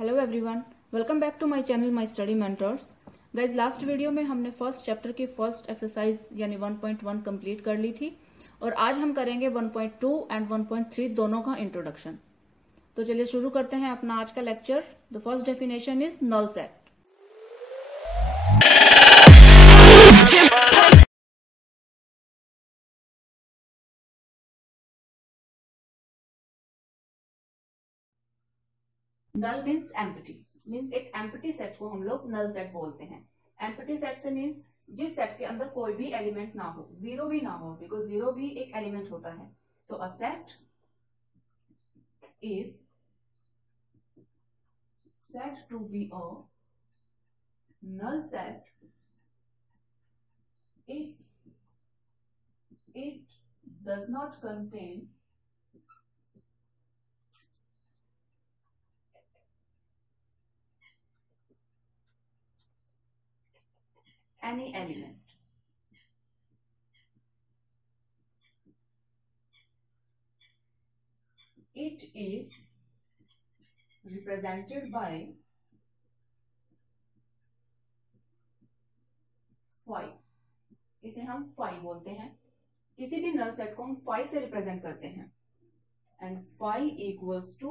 Hello everyone, welcome back to my channel my study mentors. Guys, last video में हमने first chapter की first exercise यानी 1.1 complete कर ली थी और आज हम करेंगे 1.2 एंड 1.3 दोनों का इंट्रोडक्शन। तो चलिए शुरू करते हैं अपना आज का lecture. The first definition is null set. Null means empty, means एक एम्प्टी सेट को हम लोग नल सेट बोलते हैं। एम्प्टी सेट से मीन्स जिस सेट के अंदर कोई भी एलिमेंट ना हो, जीरो भी ना हो, बिकॉज जीरो भी एक एलिमेंट होता है। तो a set is said to be a null set if it does not contain any element. It is represented by phi. इसे हम phi बोलते हैं। किसी भी नल सेट को हम phi से रिप्रेजेंट करते हैं and phi equals to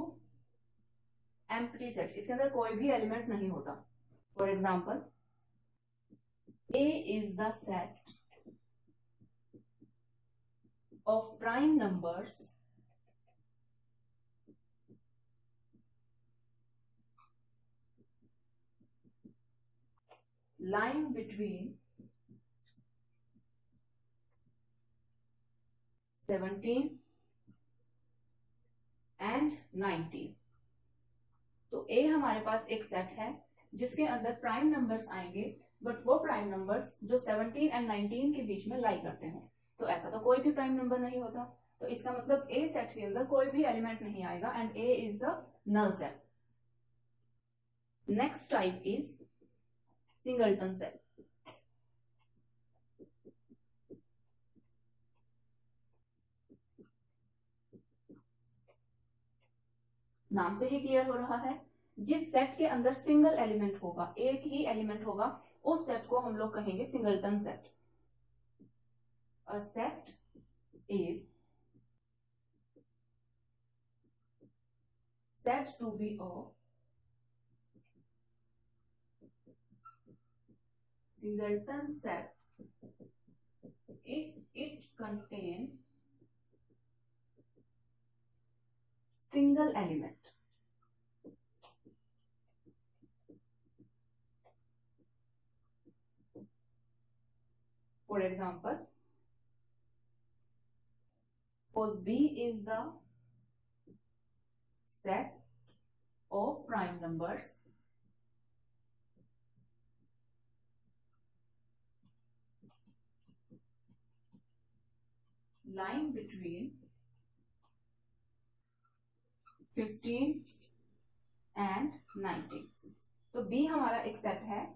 empty set. इसके अंदर कोई भी एलिमेंट नहीं होता। For example, A is the set of prime numbers lying between 17 and 19। तो A हमारे पास एक सेट है जिसके अंदर प्राइम नंबर्स आएंगे, बट वो प्राइम नंबर्स जो 17 एंड 19 के बीच में लाई करते हो। तो ऐसा तो कोई भी प्राइम नंबर नहीं होता, तो इसका मतलब A सेट के अंदर कोई भी एलिमेंट नहीं आएगा and A is the null set. Next type is singleton set. नाम से ही क्लियर हो रहा है, जिस सेट के अंदर सिंगल एलिमेंट होगा, एक ही एलिमेंट होगा, उस सेट को हम लोग कहेंगे singleton set. A set is said to be a singleton set if it contains single element. For example, suppose B is the set of prime numbers lying between 15 and 19। तो B हमारा एक set है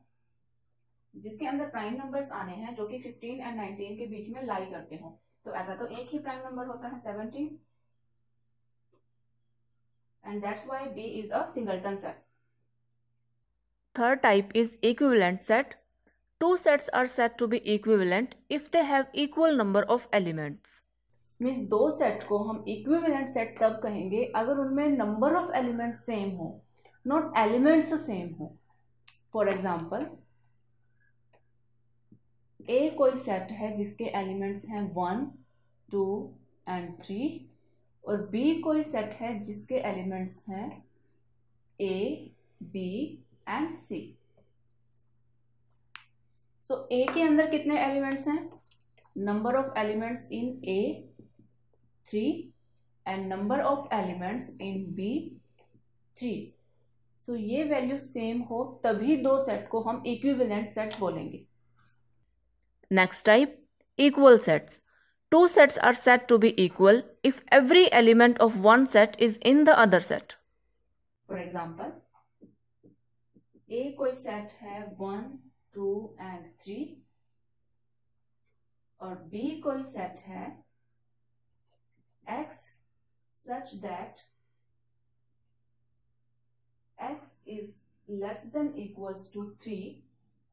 जिसके अंदर prime numbers आने हैं जो कि 15 एंड 19 के बीच में लाई करते हो। तो ऐसा तो एक ही प्राइम नंबर होता है 17, and that's why B is a singleton set. Third type is equivalent set. Two sets are said to be equivalent if they have equal number of elements. Means दो सेट को हम equivalent set तब कहेंगे अगर उनमें number of element same हो, not elements same हो। For example, ए कोई सेट है जिसके एलिमेंट्स हैं 1, 2 एंड 3 और बी कोई सेट है जिसके एलिमेंट्स हैं ए, बी एंड सी। सो ए के अंदर कितने एलिमेंट्स हैं? Number of elements in A 3 and number of elements in B 3। So ये वैल्यू सेम हो तभी दो सेट को हम इक्विवेलेंट सेट बोलेंगे। Next type, equal sets. Two sets are said to be equal if every element of one set is in the other set. For example, ए कोई set है 1, 2 एंड 3 और बी कोई सेट है x such that x less than equals to 3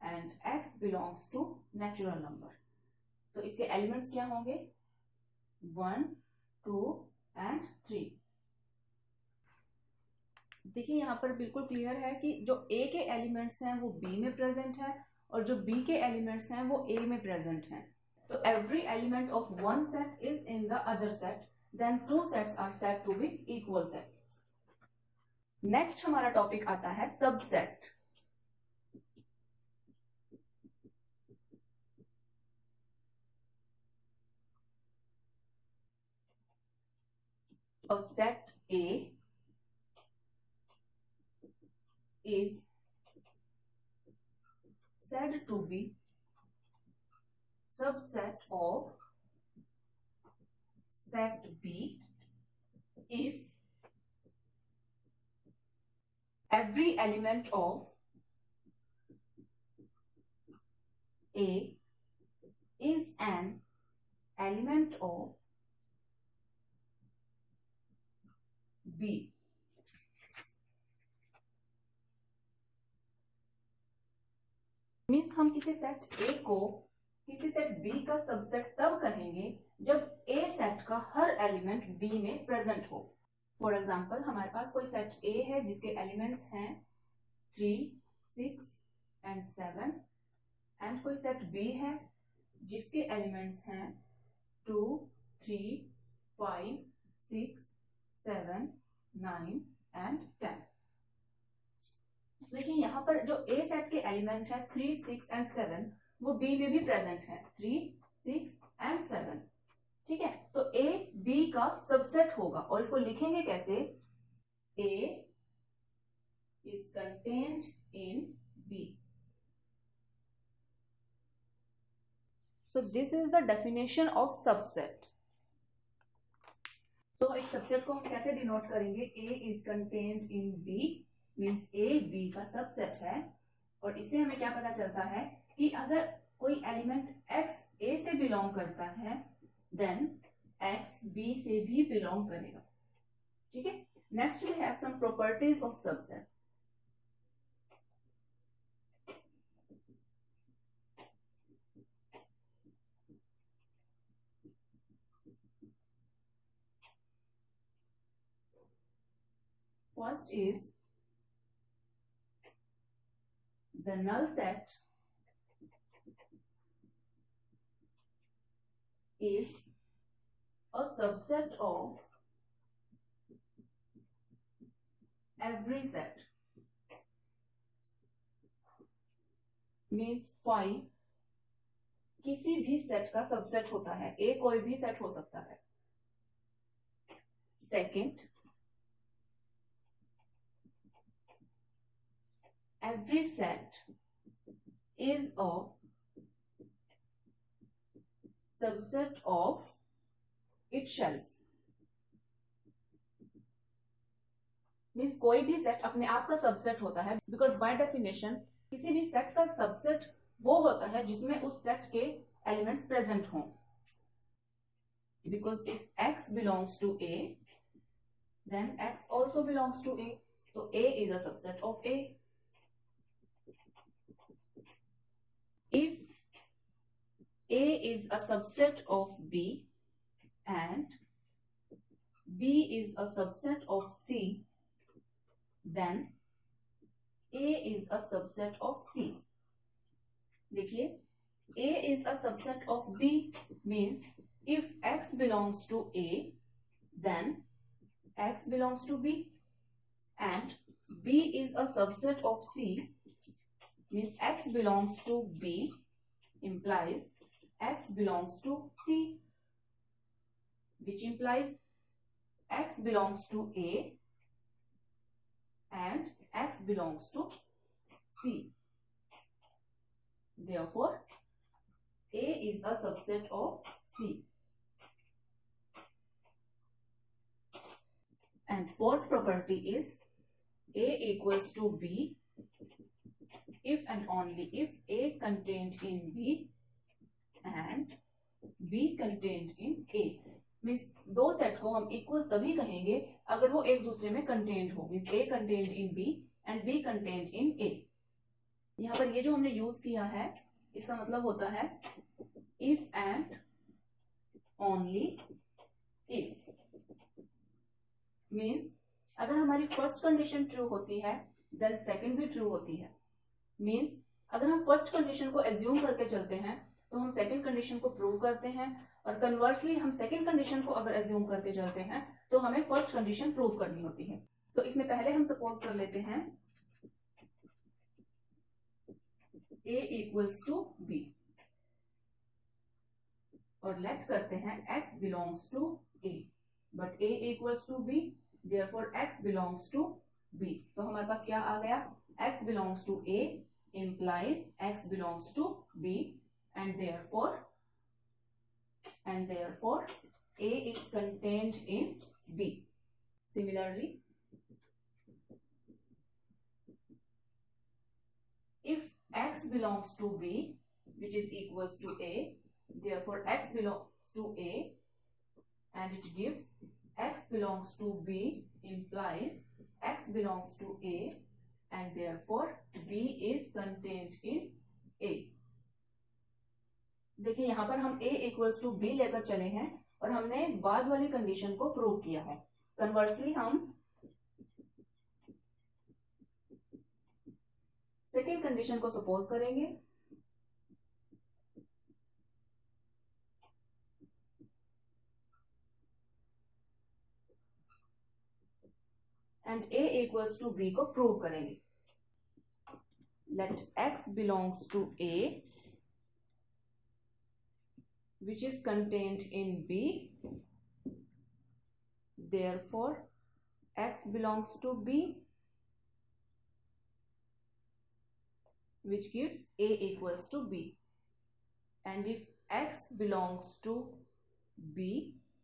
and x belongs to natural number. तो इसके elements क्या होंगे? 1, 2 एंड 3। देखिए यहाँ पर बिल्कुल क्लियर है कि जो a के एलिमेंट्स हैं वो b में प्रेजेंट है और जो b के एलिमेंट्स हैं वो a में प्रेजेंट हैं। तो every element of one set is in the other set, then two sets are said to be equal set. Next हमारा टॉपिक आता है subset. A set A is said to be subset of set B if every element of A is an element of B। Means हम किसी set A को किसी set B का subset तब कहेंगे जब A सेट का हर एलिमेंट B में प्रेजेंट हो। फॉर एग्जाम्पल हमारे पास कोई सेट A है जिसके एलिमेंट्स हैं 3, 6 एंड 7 एंड कोई सेट B है जिसके एलिमेंट्स हैं 2, 3, 5, 6, 7, 9 एंड 10। देखिए यहाँ पर जो A सेट के एलिमेंट है 3, 6 एंड 7 वो B में भी प्रेजेंट है 3, 6 एंड 7। ठीक है, तो A B का सबसेट होगा और इसको लिखेंगे कैसे? A is contained in B। So this is the definition of subset। तो एक सबसेट को हम कैसे डिनोट करेंगे? A is contained in B means A B का सबसेट है। और इससे हमें क्या पता चलता है कि अगर कोई एलिमेंट X A से बिलोंग करता है देन X B से भी बिलोंग करेगा। ठीक है, next we have some properties of subset. First is the null set is a subset of every set। Means five किसी भी सेट का सबसेट होता है। A कोई भी सेट हो सकता है। Second, every set is a subset of itself। Means कोई भी सेट अपने आप का सबसेट होता है बिकॉज बाय डेफिनेशन किसी भी सेट का सबसेट वो होता है जिसमें उस सेट के एलिमेंट्स प्रेजेंट हों। Because if x belongs to A then x also belongs to A, तो A is a subset of A। If A is a subset of B and B is a subset of C, then A is a subset of C। देखिए A is a subset of B means if X belongs to A then X belongs to B and B is a subset of C means X belongs to B implies X belongs to C, which implies X belongs to A and X belongs to C। Therefore, A is a subset of C। And fourth property is A equals to B if and only if A contained in B and B contained in A। Means दो set को हम equal तभी कहेंगे अगर वो एक दूसरे में कंटेन्ड हो। Means A contained in B and B contained in A। यहाँ पर ये जो हमने यूज किया है इसका मतलब होता है if and only if, means अगर हमारी फर्स्ट कंडीशन ट्रू होती है देन सेकंड भी ट्रू होती है। मीन्स अगर हम फर्स्ट कंडीशन को एज्यूम करके चलते हैं तो हम सेकंड कंडीशन को प्रूव करते हैं, और कन्वर्सली हम सेकंड कंडीशन को अगर एज्यूम करके चलते हैं तो हमें फर्स्ट कंडीशन प्रूव करनी होती है। तो इसमें पहले हम सपोज कर लेते हैं A इक्वल्स टू B, और लेट करते हैं x belongs to A, but A equals to B, therefore x belongs to B। तो हमारे पास क्या आ गया, x belongs to A implies x belongs to B, and therefore A is contained in B. Similarly, if x belongs to B, which is equals to A, therefore x belongs to A, and it gives x belongs to B implies x belongs to A, and therefore B is contained in A। देखिए यहाँ पर हम A equals to B लेकर चले हैं और हमने बाद वाली कंडीशन को प्रूव किया है। कन्वर्सली हम सेकेंड कंडीशन को सपोज करेंगे, and A equals to B को प्रूव करेंगे। Let x belongs to A which is contained in B, therefore x belongs to B, which gives A equals to B, and if x belongs to B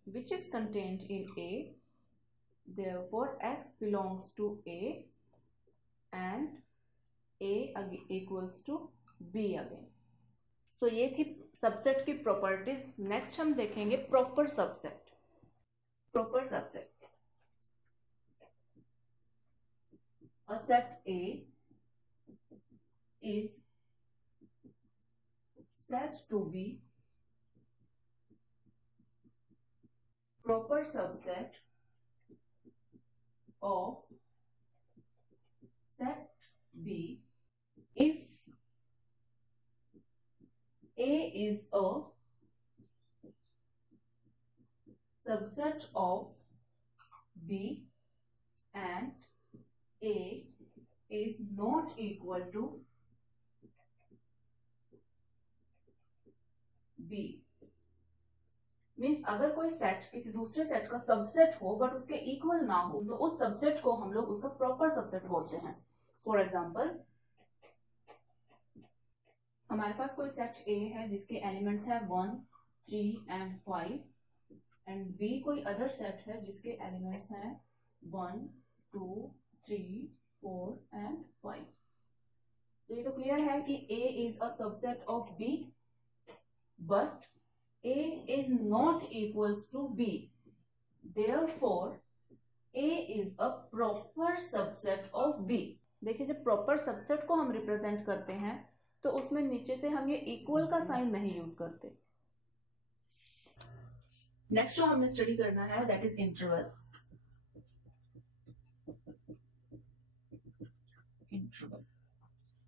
which is contained in A, therefore x belongs to A and A equals to B again। तो ये थी subset की properties. Next हम देखेंगे proper subset. Proper subset, a set A is said to be proper subset of set B if A is a subset of B and A is not equal to B। Means अगर कोई set किसी दूसरे set का subset हो but उसके equal ना हो तो उस सबसेट को हम लोग उसका प्रॉपर सबसेट बोलते हैं। फॉर एग्जाम्पल, हमारे पास कोई सेट A है जिसके एलिमेंट्स है 1, 3 एंड 5, एंड B कोई अदर सेट है जिसके एलिमेंट्स हैं 1, 2, 3, 4 एंड 5। तो ये तो क्लियर है कि A is a subset of B, but A is not equals to B, therefore A is a proper subset of B। देखिए जब प्रॉपर सबसेट को हम रिप्रेजेंट करते हैं तो उसमें नीचे से हम ये इक्वल का साइन नहीं यूज करते। नेक्स्ट जो हमने स्टडी करना है that is interval. Interval,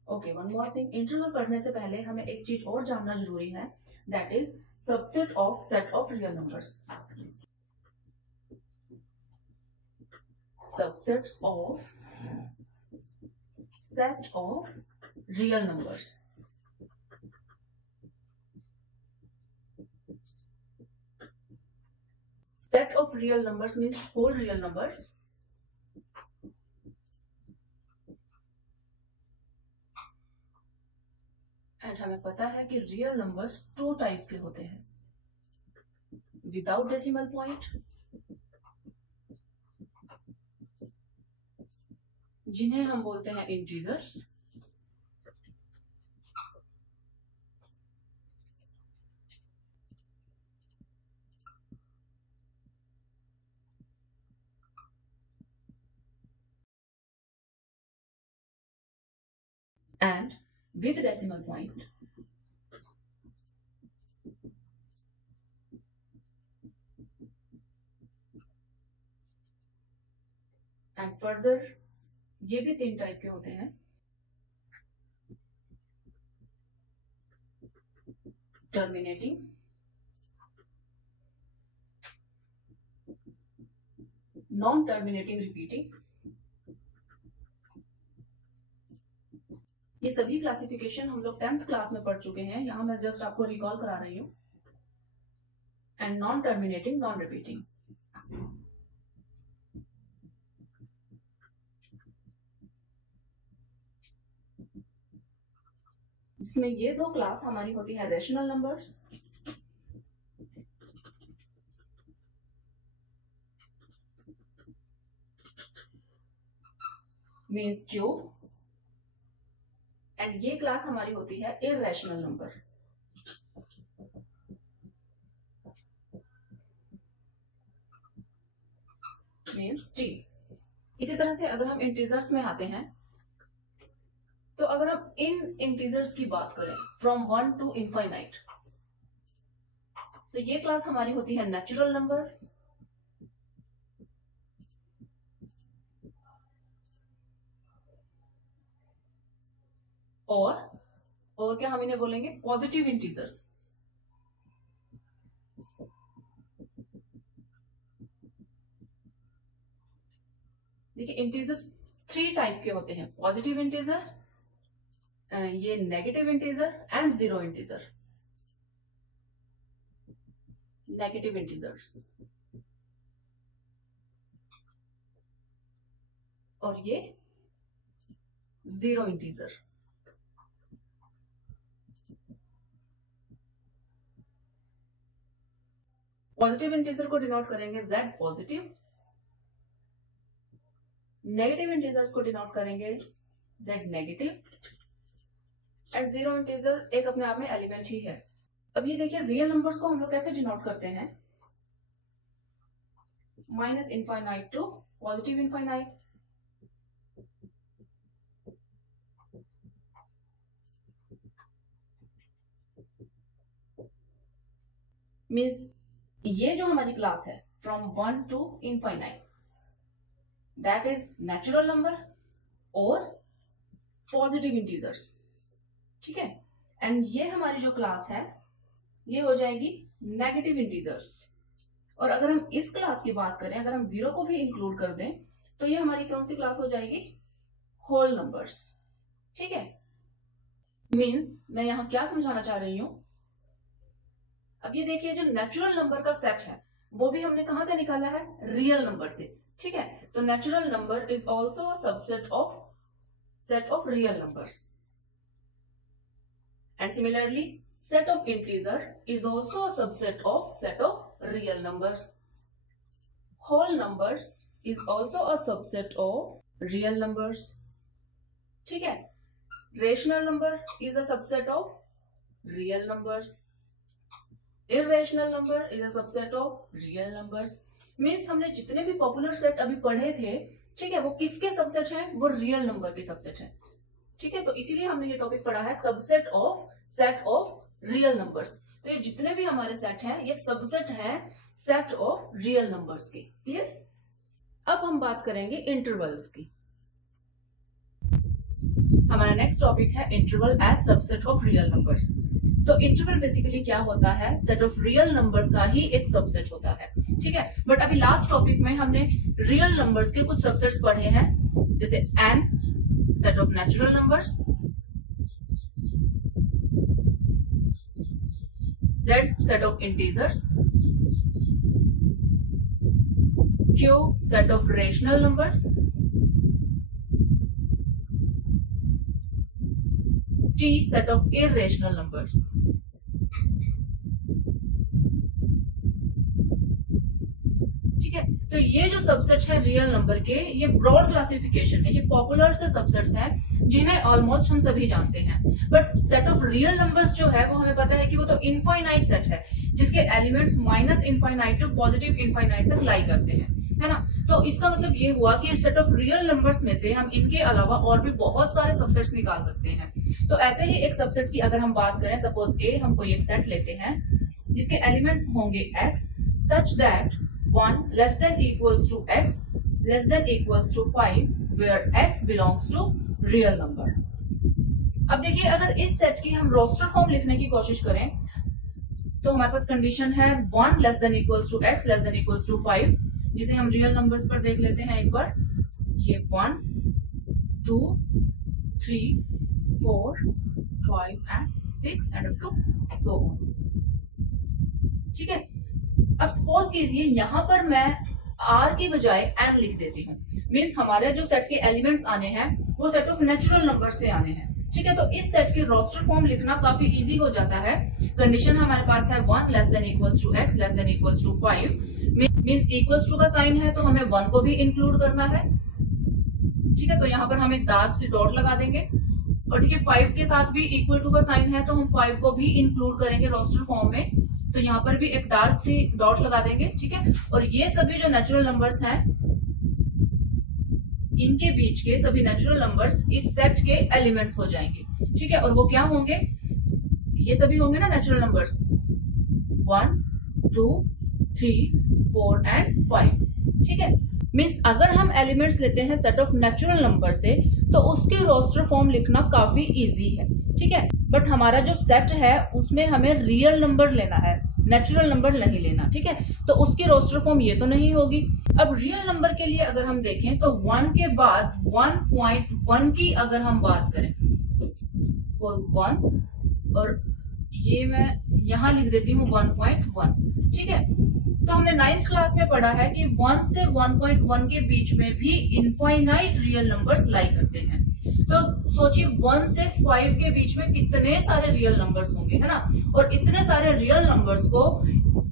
okay, one more thing, interval पढ़ने से पहले हमें एक चीज और जानना जरूरी है, that is subset of set of real numbers. Subsets of set of real numbers. Set of real numbers means whole real numbers, and हमें पता है कि रियल नंबर्स 2 टाइप्स के होते हैं, विदाउट डेसिमल पॉइंट, जिन्हें हम बोलते हैं integers, and with decimal point. And further ये भी 3 टाइप के होते हैं, टर्मिनेटिंग, नॉन टर्मिनेटिंग रिपीटिंग। ये सभी क्लासिफिकेशन हम लोग 10th क्लास में पढ़ चुके हैं, यहां मैं जस्ट आपको रिकॉल करा रही हूं। And non terminating, non repeating. जिसमें ये 2 क्लास हमारी होती है rational numbers means cube, and ये क्लास हमारी होती है इररेशनल नंबर। Means T. इसी तरह से अगर हम इंटीजर्स में आते हैं, तो अगर हम इन इंटीजर्स की बात करें फ्रॉम 1 to इनफाइनाइट, तो ये क्लास हमारी होती है नेचुरल नंबर, और क्या हम इन्हें बोलेंगे पॉजिटिव इंटीजर्स। देखिए इंटीजर्स 3 टाइप के होते हैं, पॉजिटिव इंटीजर, ये negative integer and zero integer. Negative integers और ये जीरो इंटीजर। पॉजिटिव इंटीजर को डिनोट करेंगे Z पॉजिटिव, नेगेटिव इंटीजर्स को डिनोट करेंगे Z negative, and zero integer एक अपने आप में एलिमेंट ही है। अब ये देखिए रियल नंबर्स को हम लोग कैसे डिनोट करते हैं, minus infinite to positive infinite. Means ये जो हमारी क्लास है from 1 to infinite, that is natural number और पॉजिटिव इंटीजर्स, ठीक है। एंड ये हमारी जो क्लास है ये हो जाएगी नेगेटिव इंटीजर्स। और अगर हम इस क्लास की बात करें, अगर हम जीरो को भी इंक्लूड कर दें, तो ये हमारी कौन सी क्लास हो जाएगी, होल नंबर्स, ठीक है। मीन्स मैं यहां क्या समझाना चाह रही हूं, अब ये देखिए जो नेचुरल नंबर का सेट है वो भी हमने कहां से निकाला है, रियल नंबर से, ठीक है। तो natural number is also a subset of set of real numbers, and similarly set of integer is also a subset of set of real numbers. Whole numbers is also a subset of real numbers, ठीक है। Rational number is a subset of real numbers. Irrational number is a subset of real numbers. Means हमने जितने भी popular set अभी पढ़े थे, ठीक है, वो किसके सबसेट हैं, वो रियल नंबर के सबसेट हैं, ठीक है। तो इसीलिए हमने ये टॉपिक पढ़ा है subset of set of real numbers. तो ये जितने भी हमारे सेट हैं ये सबसेट हैं सेट ऑफ रियल नंबर्स के, क्लियर। अब हम बात करेंगे इंटरवल्स की। हमारा नेक्स्ट टॉपिक है interval as subset of real numbers. तो इंटरवल बेसिकली क्या होता है, सेट ऑफ रियल नंबर्स का ही एक सबसेट होता है, ठीक है। बट अभी लास्ट टॉपिक में हमने रियल नंबर्स के कुछ सबसेट्स पढ़े हैं, जैसे n set of natural numbers, Z set of integers, Q set of rational numbers, T set of irrational numbers. ठीक है, तो ये जो सबसेट है रियल नंबर के, ये ब्रॉड क्लासिफिकेशन है, ये पॉपुलर से सबसेट्स हैं जिन्हें ऑलमोस्ट हम सभी जानते हैं। But set of real numbers जो है वो हमें पता है कि वो तो इनफाइनाइट सेट है, जिसके elements minus infinite to positive infinite तक लाई करते हैं, है ना। तो इसका मतलब ये हुआ कि सेट ऑफ रियल नंबर्स में से हम इनके अलावा और भी बहुत सारे सबसेट्स निकाल सकते हैं। तो ऐसे ही एक सबसेट की अगर हम बात करें, सपोज ए हम कोई एक सेट लेते हैं जिसके एलिमेंट्स होंगे x such that 1 less than equals to x less than equals to 5 where x belongs to real number. अब देखिए, अगर इस सेट की हम रोस्टर फॉर्म लिखने की कोशिश करें तो हमारे पास कंडीशन है 1 less than equals to x less than equals to 5, जिसे हम रियल नंबर्स पर देख लेते हैं एक बार। ये 1 2 3 4 5 and 6 and up to so on। ठीक है, अब सपोज कीजिए यहां पर मैं r की बजाय n लिख देती हूँ। मीन्स हमारे जो सेट के एलिमेंट्स आने हैं वो सेट ऑफ नेचुरल नंबर से आने हैं। ठीक है, तो इस सेट की रोस्टर फॉर्म लिखना काफी इजी हो जाता है। कंडीशन हमारे पास है 1 less than equals to x less than equals to 5, means equals to का साइन है तो हमें 1 को भी इंक्लूड करना है। ठीक है, तो यहाँ पर हम एक डार्क सी डॉट लगा देंगे और ठीक है 5 के साथ भी इक्वल टू का साइन है तो हम 5 को भी इंक्लूड करेंगे रोस्टर फॉर्म में, तो यहाँ पर भी एक डार्क सी डॉट लगा देंगे। ठीक है, और ये सभी जो नेचुरल नंबर्स हैं इनके बीच के सभी नेचुरल नंबर्स इस सेट के एलिमेंट्स हो जाएंगे। ठीक है, और वो क्या होंगे, ये सभी होंगे ना नेचुरल नंबर्स 1 2 3 4 एंड 5। ठीक है, मीन्स अगर हम एलिमेंट्स लेते हैं सेट ऑफ नेचुरल नंबर से तो उसकी रोस्टर फॉर्म लिखना काफी इजी है। ठीक है, बट हमारा जो सेट है उसमें हमें रियल नंबर लेना है, नेचुरल नंबर नहीं लेना। ठीक है, तो उसकी रोस्टर फॉर्म ये तो नहीं होगी। अब रियल नंबर के लिए अगर हम देखें तो 1 के बाद 1.1 की अगर हम बात करें, सपोज 1 और ये मैं यहां लिख देती हूँ 1.1। ठीक है, तो हमने 9th क्लास में पढ़ा है कि 1 से 1.1 के बीच में भी इनफाइनाइट रियल नंबर्स लाई करते हैं। तो सोचिए 1 से 5 के बीच में कितने सारे रियल नंबर्स होंगे, है ना। और इतने सारे रियल नंबर्स को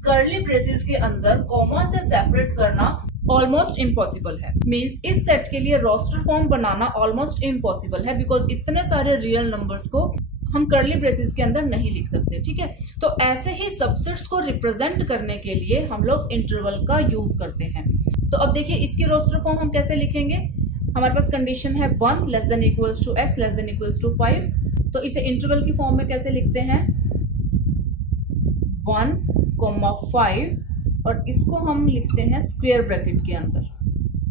कर्ली ब्रेसेस के अंदर कॉमा से सेपरेट करना ऑलमोस्ट इम्पॉसिबल है। मीन्स इस सेट के लिए रोस्टर फॉर्म बनाना ऑलमोस्ट इम्पॉसिबल है, बिकॉज इतने सारे रियल नंबर्स को हम कर्ली ब्रेसेस के अंदर नहीं लिख सकते। ठीक है, तो ऐसे ही सबसेट्स को रिप्रेजेंट करने के लिए हम लोग इंटरवल का यूज करते हैं। तो अब देखिए इसकी रोस्टर फॉर्म हम कैसे लिखेंगे। हमारे पास कंडीशन है 1 less than equals to x less than equals to 5, तो इसे इंटरवल की फॉर्म में कैसे लिखते हैं 1,5 और इसको हम लिखते हैं स्क्वायर ब्रैकेट के अंदर।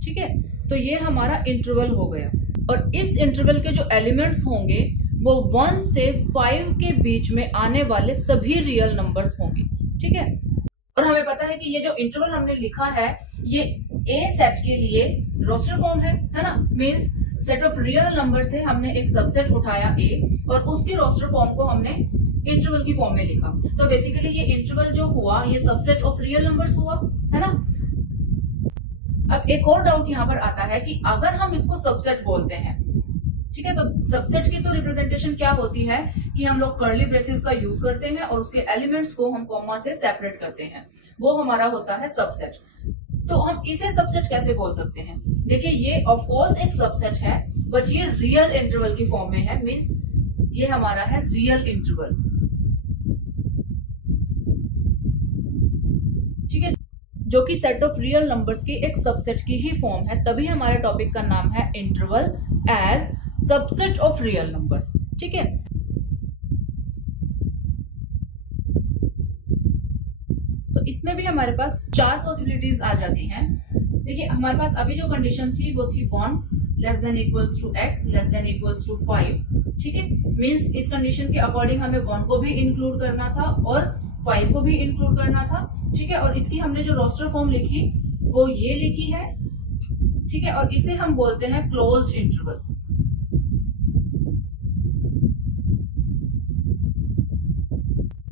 ठीक है, तो ये हमारा इंटरवल हो गया और इस इंटरवल के जो एलिमेंट्स होंगे वो 1 से 5 के बीच में आने वाले सभी रियल नंबर्स होंगे। ठीक है, और हमें पता है कि ये जो इंटरवल हमने लिखा है ये ए सेट के लिए रोस्टर फॉर्म है ना। Means set of real number से हमने एक सबसेट उठाया ए और उसकी रोस्टर फॉर्म को हमने इंटरवल की फॉर्म में लिखा। तो बेसिकली ये इंटरवल जो हुआ ये सबसेट ऑफ रियल नंबर्स हुआ, है ना। अब एक और डाउट यहाँ पर आता है कि अगर हम इसको सबसेट बोलते हैं, ठीक है, तो सबसेट की तो रिप्रेजेंटेशन क्या होती है कि हम लोग कर्ली ब्रेसेस का यूज करते हैं और उसके एलिमेंट्स को हम कॉमा से सेपरेट करते हैं, वो हमारा होता है सबसेट। तो हम इसे सबसेट कैसे बोल सकते हैं। देखिए ये ऑफ कोर्स एक सबसेट है बट ये रियल इंटरवल की फॉर्म में है। मींस ये हमारा है रियल इंटरवल। ठीक है, जो कि सेट ऑफ रियल नंबर्स की एक सबसेट की ही फॉर्म है, तभी हमारे टॉपिक का नाम है interval as subset of real numbers. ठीक है, तो इसमें भी हमारे पास 4 पॉसिबिलिटीज आ जाती हैं। देखिए हमारे पास अभी जो कंडीशन थी वो थी 1 less than equals to x less than equals to 5। ठीक है, मींस इस कंडीशन के अकॉर्डिंग हमें 1 को भी इंक्लूड करना था और 5 को भी इंक्लूड करना था। ठीक है, और इसकी हमने जो रोस्टर फॉर्म लिखी वो ये लिखी है। ठीक है, और इसे हम बोलते हैं क्लोज्ड इंटरवल।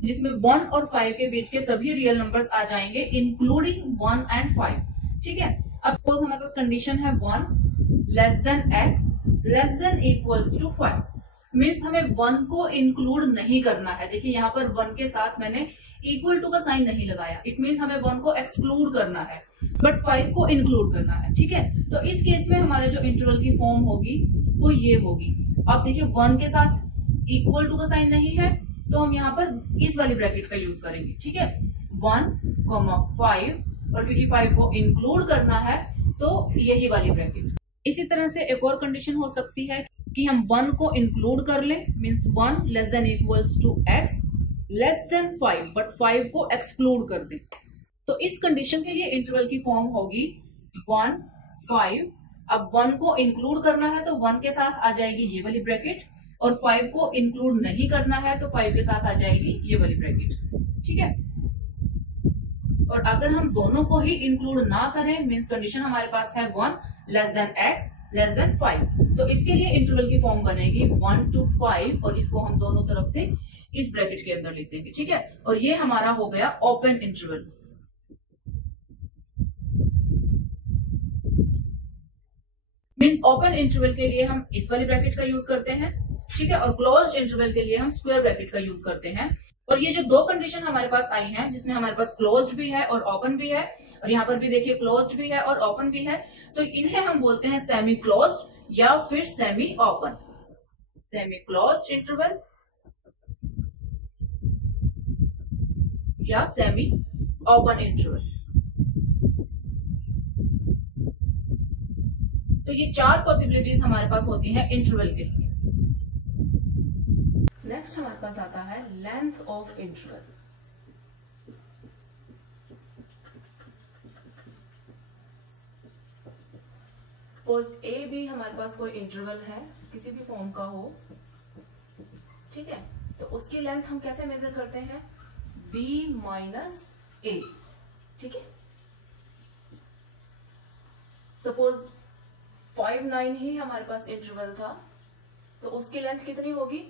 जिसमें 1 और 5 के बीच के सभी रियल नंबर्स आ जाएंगे इंक्लूडिंग 1 एंड 5। ठीक है, अब सपोज हमारे पास कंडीशन है 1 less than x less than equals to 5। Means हमें 1 को इंक्लूड नहीं करना है। देखिए यहाँ पर 1 के साथ मैंने इक्वल टू का साइन नहीं लगाया, इट मीन्स हमें 1 को एक्सक्लूड करना है बट 5 को इंक्लूड करना है। ठीक है, तो इस केस में हमारे जो इंटरवल की फॉर्म होगी वो ये होगी। अब देखिए 1 के साथ इक्वल टू का साइन नहीं है तो हम यहाँ पर इस वाली ब्रैकेट का यूज करेंगे। ठीक है, 1, 5 और क्योंकि 5 को इंक्लूड करना है तो यही वाली ब्रैकेट। इसी तरह से एक और कंडीशन हो सकती है कि हम 1 को इंक्लूड कर लें, means 1 less than equals to x less than 5, but 5 को एक्सक्लूड कर दें। तो इस कंडीशन के लिए इंटरवल की फॉर्म होगी 1 5। अब 1 को इंक्लूड करना है तो 1 के साथ आ जाएगी ये वाली ब्रैकेट, और 5 को इंक्लूड नहीं करना है तो 5 के साथ आ जाएगी ये वाली ब्रैकेट। ठीक है, और अगर हम दोनों को ही इंक्लूड ना करें, मींस कंडीशन हमारे पास है 1 less than x less than 5, तो इसके लिए इंटरवल की फॉर्म बनेगी 1 to 5, और इसको हम दोनों तरफ से इस ब्रैकेट के अंदर लिख देंगे। ठीक है, और ये हमारा हो गया open interval. Means open interval के लिए हम इस वाली ब्रैकेट का यूज करते हैं, ठीक है, और क्लोज्ड इंटरवल के लिए हम स्क्वायर ब्रैकेट का यूज करते हैं। और ये जो दो कंडीशन हमारे पास आई हैं, जिसमें हमारे पास क्लोज्ड भी है और ओपन भी है, और यहाँ पर भी देखिए क्लोज्ड भी है और ओपन भी है, तो इन्हें हम बोलते हैं सेमी क्लोज्ड या फिर semi open. Semi closed interval या सेमी ओपन इंटरवल। तो ये चार पॉसिबिलिटीज हमारे पास होती हैं इंटरवल के लिए। नेक्स्ट हमारे पास आता है लेंथ ऑफ इंटरवल। सपोज ए भी हमारे पास कोई इंटरवल है, किसी भी फॉर्म का हो, ठीक है, तो उसकी लेंथ हम कैसे मेजर करते हैं, b माइनस ए। ठीक है, सपोज 5 9 ही हमारे पास इंटरवल था, तो उसकी लेंथ कितनी होगी,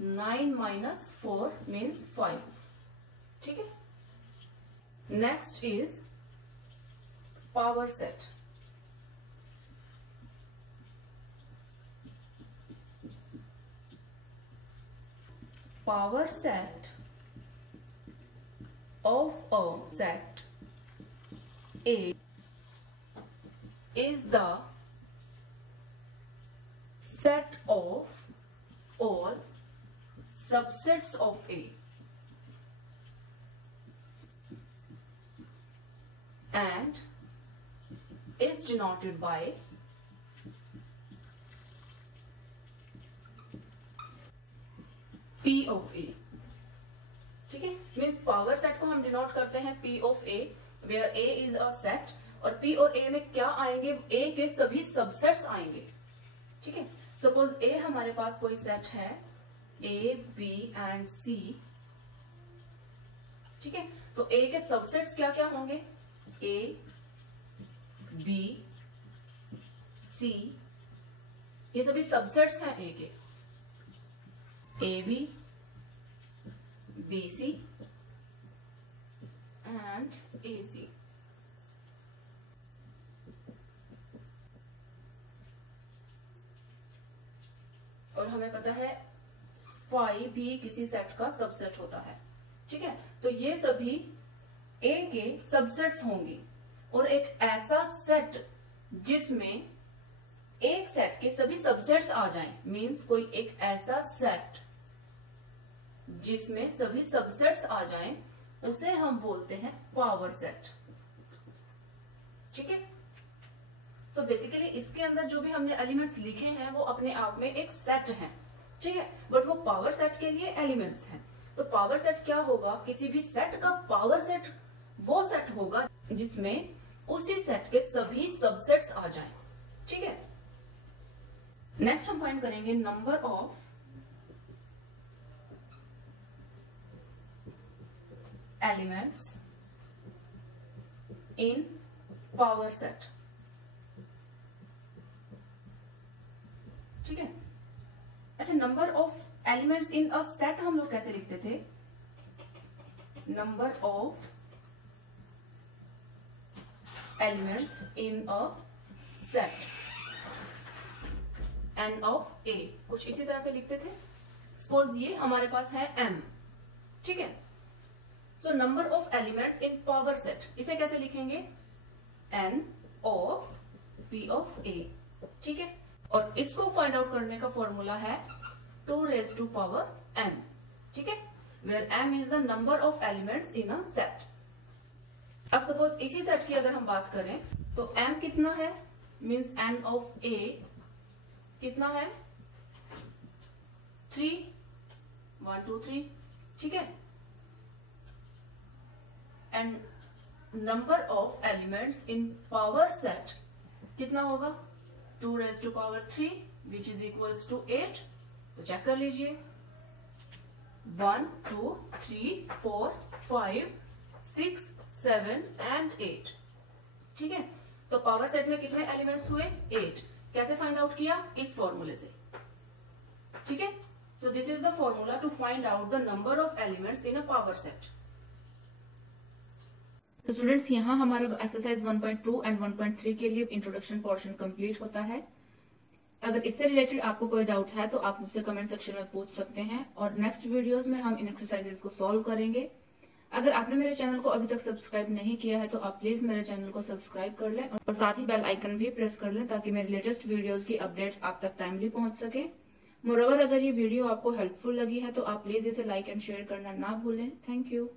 9 माइनस 4 मीन्स 5। ठीक है, next is power set. Power set of a set A is the set of all subsets of A and is denoted by P of A। ठीक है, मीन्स पावर सेट को हम denote करते हैं P of A, where A is a set, और P और A में क्या आएंगे, A के सभी सबसेट्स आएंगे। ठीक है, सपोज A हमारे पास कोई सेट है A, B एंड C। ठीक है, तो A के सबसेट्स क्या क्या होंगे, A, B, C, ये सभी सबसेट्स हैं A के, AB, BC and AC। और हमें पता है 5 भी किसी सेट का सबसेट होता है। ठीक है, तो ये सभी A के सबसेट्स होंगे, और एक ऐसा सेट जिसमें एक सेट के सभी सबसेट्स आ जाएं, मींस कोई एक ऐसा सेट जिसमें सभी सबसेट्स आ जाएं, उसे हम बोलते हैं पावर सेट। ठीक है, तो बेसिकली इसके अंदर जो भी हमने एलिमेंट्स लिखे हैं वो अपने आप में एक सेट है। ठीक है, बट वो पावर सेट के लिए एलिमेंट्स हैं। तो पावर सेट क्या होगा, किसी भी सेट का पावर सेट वो सेट होगा जिसमें उसी सेट के सभी सबसेट्स आ जाएं। ठीक है, नेक्स्ट हम फाइंड करेंगे number of elements in power set. ठीक है, अच्छा, number of elements in a set हम लोग कैसे लिखते थे, number of elements in a set n of a, कुछ इसी तरह से लिखते थे। सपोज ये हमारे पास है m। ठीक है, so number of elements in power set, इसे कैसे लिखेंगे, n of p of a। ठीक है, और इसको फाइंड आउट करने का फॉर्मूला है 2 raised to power m। ठीक है, where m is the number of elements in a set. अब सपोज इसी सेट की अगर हम बात करें तो m कितना है, मीन्स n ऑफ a कितना है 3, 1 2 3, ठीक है। And number of elements in power set कितना होगा 2 raised to power 3 which is equals to 8। तो चेक कर लीजिए 1 2 3 4 5 6 7 and 8, ठीक है। तो पावर सेट में कितने एलिमेंट्स हुए 8। कैसे फाइंड आउट किया, इस फॉर्मूले से, ठीक है। So this is the formula to find out the number of elements in a power set. तो स्टूडेंट्स यहाँ हमारा एक्सरसाइज 1.2 एंड 1.3 के लिए इंट्रोडक्शन पोर्शन कंप्लीट होता है। अगर इससे रिलेटेड आपको कोई डाउट है तो आप मुझसे कमेंट सेक्शन में पूछ सकते हैं और नेक्स्ट वीडियोस में हम इन एक्सरसाइजेस को सॉल्व करेंगे। अगर आपने मेरे चैनल को अभी तक सब्सक्राइब नहीं किया है तो आप प्लीज मेरे चैनल को सब्सक्राइब कर लें और साथ ही बेल आइकन भी प्रेस कर लें ताकि मेरे लेटेस्ट वीडियोस की अपडेट्स आप तक टाइमली पहुंच सके। मोरओवर अगर ये वीडियो आपको हेल्पफुल लगी है तो आप प्लीज इसे लाइक एंड शेयर करना ना भूलें। Thank you.